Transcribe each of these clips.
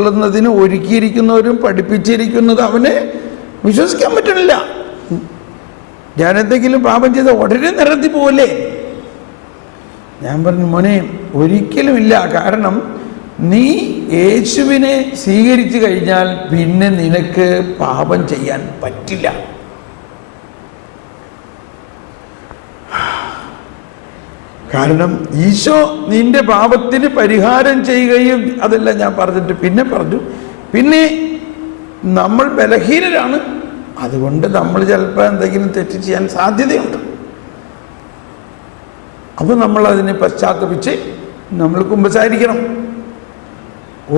കൊള്ളുന്നതിന് ഒരുക്കിയിരിക്കുന്നവരും പഠിപ്പിച്ചിരിക്കുന്നത് അവന് വിശ്വസിക്കാൻ പറ്റണില്ല. ഞാൻ എന്തെങ്കിലും പാപം ചെയ്ത ഉടനെ നിരത്തി പോവില്ലേ? ഞാൻ പറഞ്ഞു, മോനെ ഒരിക്കലുമില്ല. കാരണം നീ യേശുവിനെ സ്വീകരിച്ചു കഴിഞ്ഞാൽ പിന്നെ നിനക്ക് പാപം ചെയ്യാൻ പറ്റില്ല. കാരണം ഈശോ നിന്റെ പാപത്തിന് പരിഹാരം ചെയ്യുകയും, അതെല്ലാം ഞാൻ പറഞ്ഞിട്ട് പിന്നെ പറഞ്ഞു, പിന്നെ നമ്മൾ ബലഹീനരാണ്, അതുകൊണ്ട് നമ്മൾ ചിലപ്പോൾ എന്തെങ്കിലും തെറ്റ് ചെയ്യാൻ സാധ്യതയുണ്ട്. അപ്പോൾ നമ്മൾ അതിനെ പശ്ചാത്തപിച്ച് നമ്മൾ കുമ്പസാരിക്കണം.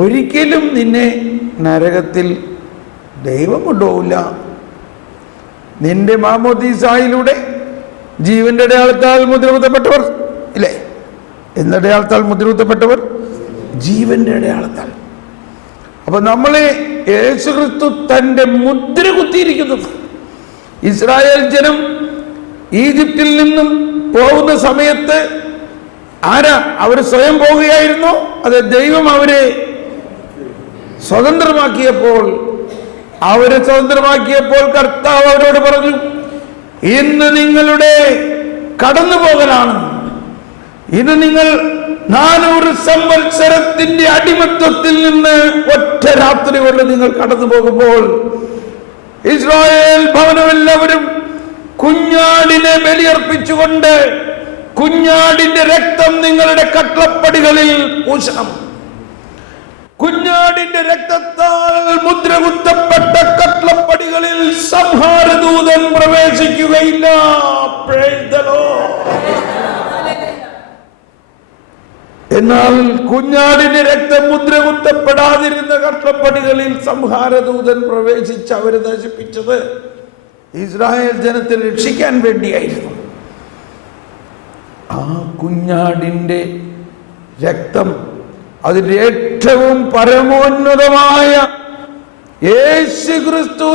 ഒരിക്കലും നിന്നെ നരകത്തിൽ ദൈവം കൊണ്ടുപോകില്ല. നിന്റെ മാമോദീസായിലൂടെ ജീവന്റെ അടയാളത്താൽ മുദ്രകുത്തപ്പെട്ടവർ ഇല്ലേ? എന്നടയാളത്താൽ മുദ്രകുത്തപ്പെട്ടവർ ജീവന്റെ അടയാളത്താൽ. അപ്പൊ നമ്മളെ യേശുക്രിസ്തു തൻ്റെ മുദ്ര കുത്തിയിരിക്കുന്നത്. ഇസ്രായേൽ ജനം ഈജിപ്തിൽ നിന്നും പോകുന്ന സമയത്ത് ആരാ? അവർ സ്വയം പോവുകയായിരുന്നു? അത് ദൈവം അവരെ സ്വതന്ത്രമാക്കിയപ്പോൾ കർത്താവ് അവരോട് പറഞ്ഞു, ഇന്ന് നിങ്ങളുടെ കടന്നുപോകലാണ്. ഇന്ന് നിങ്ങൾ 400 സംവത്സരത്തിന്റെ അടിമത്വത്തിൽ നിന്ന് ഒറ്റ രാത്രി കൊണ്ട് നിങ്ങൾ കടന്നു പോകുമ്പോൾ ഇസ്രായേൽ ഭവനമെല്ലാവരും കുഞ്ഞാടിനെ ബലിയർപ്പിച്ചുകൊണ്ട് കുഞ്ഞാടിന്റെ രക്തം നിങ്ങളുടെ കട്ടളപ്പടികളിൽ പൂശണം. കുഞ്ഞാടിന്റെ രക്തത്താൽ മുദ്രകുത്തപ്പെട്ട കട്ടളപ്പടികളിൽ സംഹാരദൂതൻ പ്രവേശിക്കുകയില്ല. Praise the Lord. എന്നാൽ കുഞ്ഞാടിന്റെ രക്തം മുദ്രകുത്തപ്പെടാതിരുന്ന കട്ടളപ്പടികളിൽ സംഹാരദൂതൻ പ്രവേശിച്ച് അവരെ നശിപ്പിച്ചത് ഇസ്രായേൽ ജനത്തെ രക്ഷിക്കാൻ വേണ്ടിയായിരുന്നു. ആ കുഞ്ഞാടിന്റെ രക്തം, അതിന്റെ ഏറ്റവും പരമോന്നതമായ യേശുക്രിസ്തു,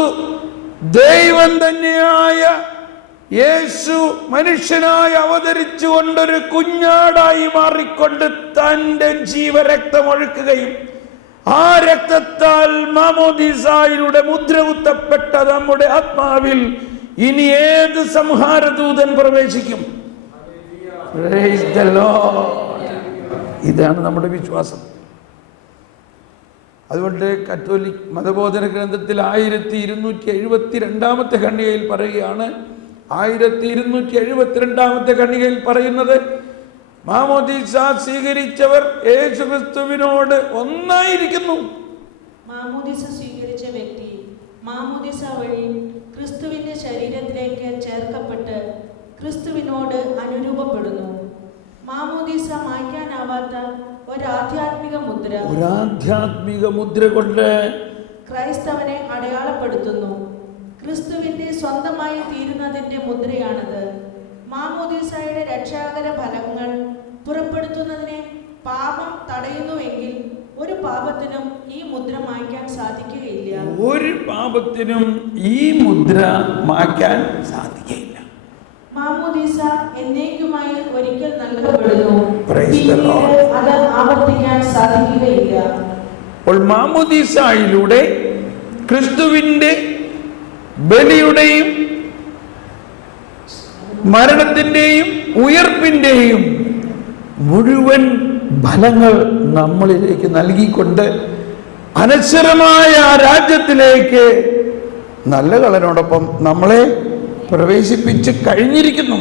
ദൈവം തന്നെയായ യേശു മനുഷ്യനായി അവതരിച്ചുകൊണ്ടൊരു കുഞ്ഞാടായി മാറിക്കൊണ്ട് തൻ്റെ ജീവരക്തം ഒഴുക്കുകയും ആ രക്തത്താൽ മാമോദീസായിലൂടെ മുദ്രകുത്തപ്പെട്ട നമ്മുടെ ആത്മാവിൽ ഇനി ഏത് സംഹാരദൂതൻ പ്രവേശിക്കും? Praise the Lord. ഇതാണ് നമ്മുടെ വിശ്വാസം. അതുകൊണ്ട് കത്തോലിക് മതബോധന ഗ്രന്ഥത്തിൽ 1272 ഖണ്ഡികയിൽ പറയുകയാണ്, 1272 ഖണ്ഡികയിൽ പറയുന്നത്, മാമോദീസ സ്വീകരിച്ചവർ യേശുക്രിസ്തുവിനോട് ഒന്നായിരിക്കുന്നു. മാമോദീസ സ്വീകരിച്ച വ്യക്തി മാമോദീസ വഴി ക്രിസ്തുവിന്റെ ശരീരത്തിലേക്ക് ചേർക്കപ്പെട്ട് ക്രിസ്തുവിനോട് അനുരൂപപ്പെടുന്നു. മാമോദീസ മായ്ക്കാനാവാത്ത ഒരാധ്യാത്മിക മുദ്ര കൊണ്ട് ക്രൈസ്തവനെ അടയാളപ്പെടുത്തുന്നു. ക്രിസ്തുവിന്റെ സ്വന്തമായി തീരുന്നതിന്റെ മുദ്രയാണത്. മാമോദീസയുടെ രക്ഷാകര ഫലങ്ങൾ പുറപ്പെടുത്തുന്നതിനെ പാപം തടയുന്നുവെങ്കിൽ ഒരു പാപത്തിനും ഈ മുദ്ര മായ്ക്കാൻ സാധിക്കുകയില്ല. ഒരു പാപത്തിനും ഈ മുദ്ര മായ്ക്കാൻ സാധിക്കുകയില്ല. മാമോദീസ എന്നേക്കുമായി ഒരിക്കൽ നൽകപ്പെടുന്നു. അത് ആവർത്തിക്കാൻ സാധിക്കുകയില്ല. അപ്പോൾ മാമോദീസയിലൂടെ ക്രിസ്തുവിന്റെ ബലിയുടെയും മരണത്തിന്റെയും ഉയർപ്പിന്റെയും മുഴുവൻ ഫലങ്ങൾ നമ്മളിലേക്ക് നൽകിക്കൊണ്ട് അനശ്വരമായ രാജ്യത്തിലേക്ക് നല്ല കളനോടൊപ്പം നമ്മളെ പ്രവേശിപ്പിച്ച് കഴിഞ്ഞിരിക്കുന്നു.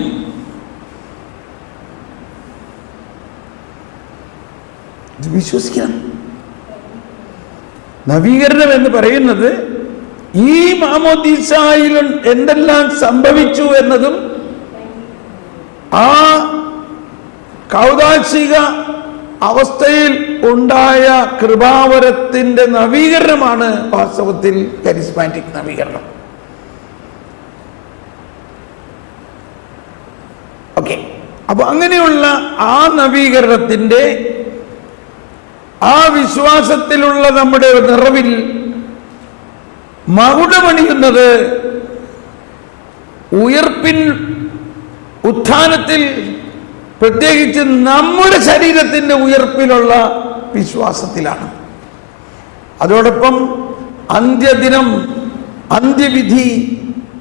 ഇത് വിശ്വസിക്കണം. നവീകരണം എന്ന് പറയുന്നത് ഈ മാമോദീസായിൽ എന്തെല്ലാം സംഭവിച്ചു എന്നതും ആ കൗദാശിക അവസ്ഥയിൽ ഉണ്ടായ കൃപാവരത്തിന്റെ നവീകരണമാണ് വാസ്തവത്തിൽ കരിസ്മാറ്റിക് നവീകരണം. ഓക്കെ, അപ്പൊ അങ്ങനെയുള്ള ആ നവീകരണത്തിന്റെ ആ വിശ്വാസത്തിലുള്ള നമ്മുടെ നിറവിൽ മകുടമണിയുന്നത് ഉയർപ്പിൻ ഉത്ഥാനത്തിൽ, പ്രത്യേകിച്ച് നമ്മുടെ ശരീരത്തിന്റെ ഉയർപ്പിലുള്ള വിശ്വാസത്തിലാണ്. അതോടൊപ്പം അന്ത്യദിനം, അന്ത്യവിധി,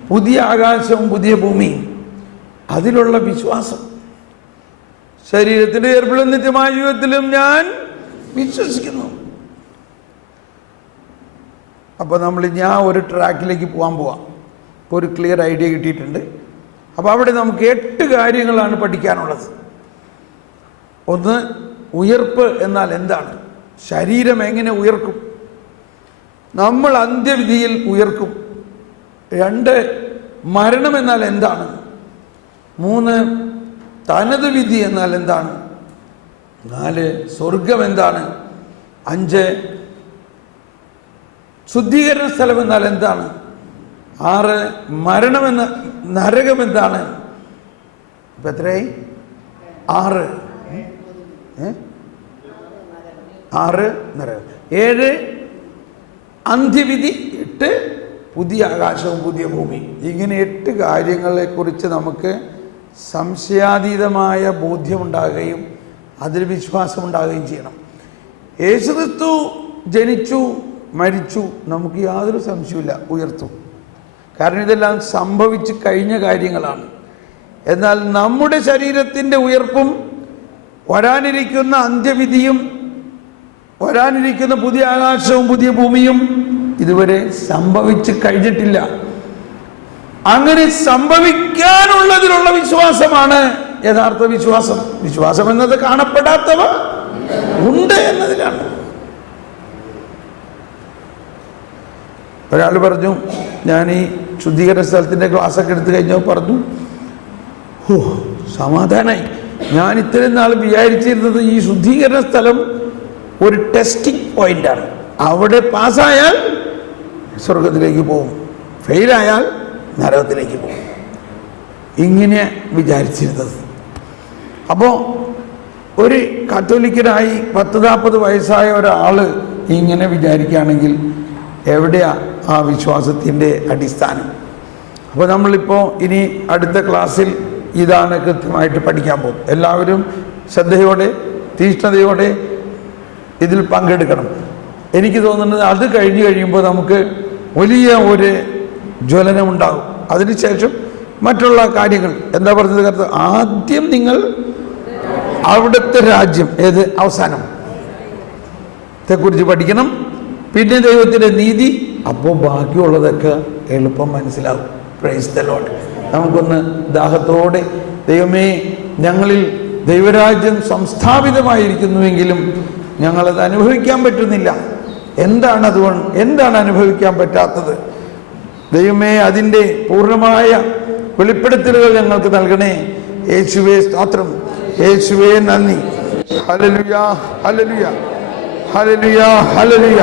പുതിയ ആകാശവും പുതിയ ഭൂമിയും, അതിലുള്ള വിശ്വാസം. ശരീരത്തിന്റെ ഉയർപ്പിലും നിത്യമായ ജീവിതത്തിലും ഞാൻ വിശ്വസിക്കുന്നു. അപ്പോൾ നമ്മൾ ഞാൻ ഒരു ട്രാക്കിലേക്ക് പോകാം. ഇപ്പോൾ ഒരു ക്ലിയർ ഐഡിയ കിട്ടിയിട്ടുണ്ട്. അപ്പോൾ അവിടെ നമുക്ക് 8 കാര്യങ്ങളാണ് പഠിക്കാനുള്ളത്. ഒന്ന്, ഉയർപ്പ് എന്നാൽ എന്താണ്? ശരീരം എങ്ങനെ ഉയർക്കും? നമ്മൾ അന്ത്യവിധിയിൽ ഉയർക്കും. 2, മരണം എന്നാൽ എന്താണ്? 3, തനത് വിധി എന്നാൽ എന്താണ്? 4, സ്വർഗം എന്താണ്? 5, ശുദ്ധീകരണ സ്ഥലം എന്നാൽ എന്താണ്? 6, മരണമെന്ന നരകം എന്താണ്? ഇപ്പം എത്രയായി? 6 നരകം. 7, അന്ത്യവിധി. 8, പുതിയ ആകാശവും പുതിയ ഭൂമി. ഇങ്ങനെ 8 കാര്യങ്ങളെക്കുറിച്ച് നമുക്ക് സംശയാതീതമായ ബോധ്യമുണ്ടാകുകയും അതിൽ വിശ്വാസമുണ്ടാകുകയും ചെയ്യണം. യേശുക്രിസ്തു ജനിച്ചു, മരിച്ചു, നമുക്ക് യാതൊരു സംശയമില്ല, ഉയർത്തു. കാരണം ഇതെല്ലാം സംഭവിച്ച് കഴിഞ്ഞ കാര്യങ്ങളാണ്. എന്നാൽ നമ്മുടെ ശരീരത്തിൻ്റെ ഉയർപ്പും വരാനിരിക്കുന്ന അന്ത്യവിധിയും വരാനിരിക്കുന്ന പുതിയ ആകാശവും പുതിയ ഭൂമിയും ഇതുവരെ സംഭവിച്ച് കഴിഞ്ഞിട്ടില്ല. അങ്ങനെ സംഭവിക്കാനുള്ളതിലുള്ള വിശ്വാസമാണ് യഥാർത്ഥ വിശ്വാസം. വിശ്വാസം എന്നത് കാണപ്പെടാത്തവ ഉണ്ട് എന്നതിലാണ്. ഒരാൾ പറഞ്ഞു, ഞാൻ ഈ ശുദ്ധീകരണ സ്ഥലത്തിൻ്റെ ക്ലാസ്സൊക്കെ എടുത്തു കഴിഞ്ഞാൽ പറഞ്ഞു, സമാധാനമായി. ഞാൻ ഇത്രയും നാൾ വിചാരിച്ചിരുന്നത് ഈ ശുദ്ധീകരണ സ്ഥലം ഒരു ടെസ്റ്റിംഗ് പോയിന്റാണ്. അവിടെ പാസ്സായാൽ സ്വർഗത്തിലേക്ക് പോകും, ഫെയിലായാൽ നരകത്തിലേക്ക് പോകും. ഇങ്ങനെ വിചാരിച്ചിരുന്നത്. അപ്പോൾ ഒരു കത്തോലിക്കനായി 10-40 വയസ്സായ ഒരാൾ ഇങ്ങനെ വിചാരിക്കുകയാണെങ്കിൽ എവിടെയാ ആ വിശ്വാസത്തിൻ്റെ അടിസ്ഥാനം? അപ്പോൾ നമ്മളിപ്പോൾ ഇനി അടുത്ത ക്ലാസ്സിൽ ഇതാണ് കൃത്യമായിട്ട് പഠിക്കാൻ പോകും. എല്ലാവരും ശ്രദ്ധയോടെ തീഷ്ണതയോടെ ഇതിൽ പങ്കെടുക്കണം. എനിക്ക് തോന്നുന്നത് അത് കഴിഞ്ഞ് കഴിയുമ്പോൾ നമുക്ക് വലിയ ഒരു ജ്വലനമുണ്ടാകും. അതിനുശേഷം മറ്റുള്ള കാര്യങ്ങൾ എന്താ പറഞ്ഞത്? കർത്താവ് ആദ്യം നിങ്ങൾ അവിടുത്തെ രാജ്യം, ഏത് അവസാനം ത്തെക്കുറിച്ച് പഠിക്കണം. പിന്നെ ദൈവത്തിൻ്റെ നീതി. അപ്പോൾ ബാക്കിയുള്ളതൊക്കെ എളുപ്പം മനസ്സിലാവും. Praise the Lord. നമുക്കൊന്ന് ദാഹത്തോടെ, ദൈവമേ, ഞങ്ങളിൽ ദൈവരാജ്യം സംസ്ഥാപിതമായിരിക്കുന്നുവെങ്കിലും ഞങ്ങളത് അനുഭവിക്കാൻ പറ്റുന്നില്ല. എന്താണ് അനുഭവിക്കാൻ പറ്റാത്തത്? ദൈവമേ, അതിൻ്റെ പൂർണ്ണമായ വെളിപ്പെടുത്തലുകൾ ഞങ്ങൾക്ക് നൽകണേ. യേശുവേ സ്തോത്രം, യേശുവേ നന്ദി. Hallelujah, hallelujah, hallelujah, hallelujah.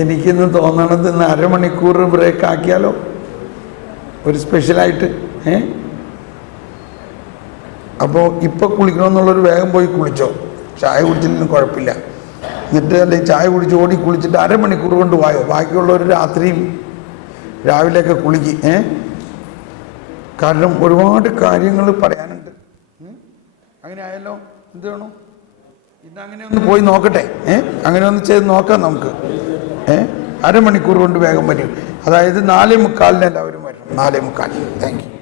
എനിക്കിന്ന് തോന്നണത് ഇന്ന് 1/2 മണിക്കൂർ ബ്രേക്ക് ആക്കിയാലോ, ഒരു സ്പെഷ്യലായിട്ട്. അപ്പോൾ ഇപ്പം കുളിക്കണമെന്നുള്ളൊരു വേഗം പോയി കുളിച്ചോ, ചായ കുടിച്ചില്ലെങ്കിലും കുഴപ്പമില്ല. എന്നിട്ട് അല്ലെങ്കിൽ ചായ കുടിച്ച് ഓടി കുളിച്ചിട്ട് 1/2 മണിക്കൂർ കൊണ്ട് വായോ. ബാക്കിയുള്ളവർ രാത്രിയും രാവിലെയൊക്കെ കുളിക്ക്. കാരണം ഒരുപാട് കാര്യങ്ങൾ പറയാനുണ്ട്. അങ്ങനെ ആയാലോ? എന്ത് വേണം? ഇന്ന് അങ്ങനെ ഒന്ന് പോയി നോക്കട്ടെ. അങ്ങനെ ഒന്ന് ചെയ്ത് നോക്കാം നമുക്ക്. 1/2 മണിക്കൂർ കൊണ്ട് വേഗം വരും. അതായത് 4:45 എല്ലാവരും വരണം. 4:45. Thank you.